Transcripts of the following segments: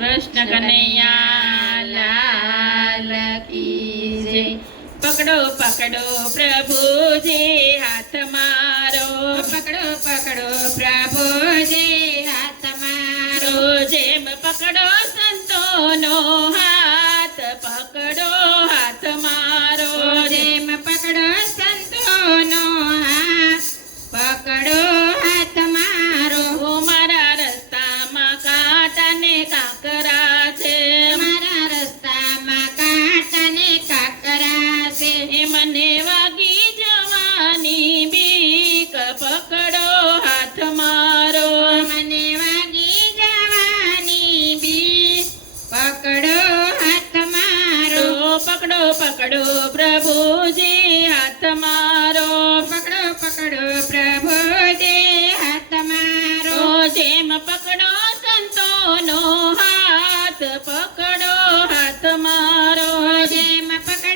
કૃષ્ણ કનૈયા લાલ કી જય. પકડો પકડો પ્રભુજી હાથ મારો. પકડો પકડો પ્રભુજી હાથ મારો મારો. જેમ પકડો સંતોનો હાથ પકડો પકડો હાથ મારો. મને વાગી જવાની બી પકડો હાથ મારો. પકડો પકડો પ્રભુજી હાથ મારો. પકડો પકડો પ્રભુજી હાથ મારો. જેમ પકડો સંતોનો હાથ પકડો હાથ મારો. જેમ પકડો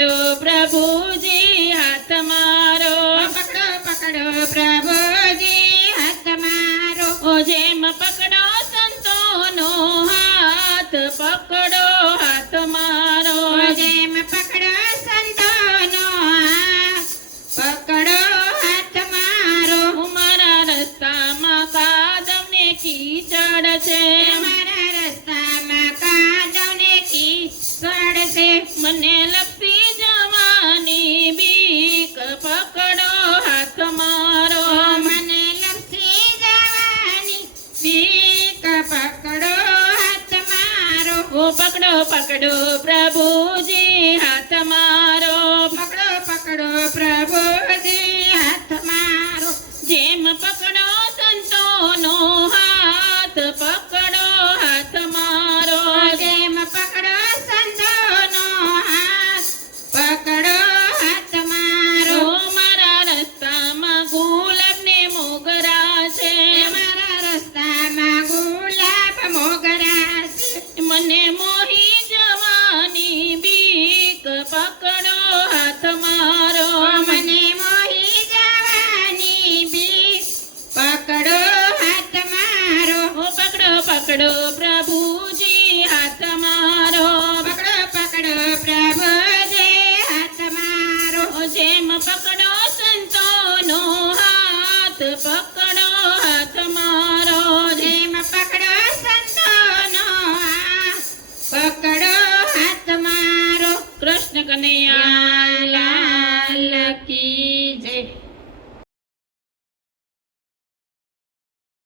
પકડો પ્રભુજી હાથ મારો. પકડો પકડો પ્રભુજી હાથ મારો. ઓ જેમ પકડો સંતોનો હાથ પકડો હાથ મારો. જેમ પકડો સંતોનો હાથ પકડો હાથ મારો. મારા રસ્તામાં કાદવને કીચડ છે. મારા રસ્તામાં કાદવને કીચડ છે. મને લપસી પકડો પ્રભુજી હાથ મારો. પકડો પ્રભુજી હાથ મારો. પકડો પકડો પ્રભુજી હાથ મારો. જેમ પકડો સંતોનો હાથ પકડો હાથ મારો. જેમ પકડો સંતોનો હાથ પકડો હાથ મારો. કૃષ્ણ કનૈયા.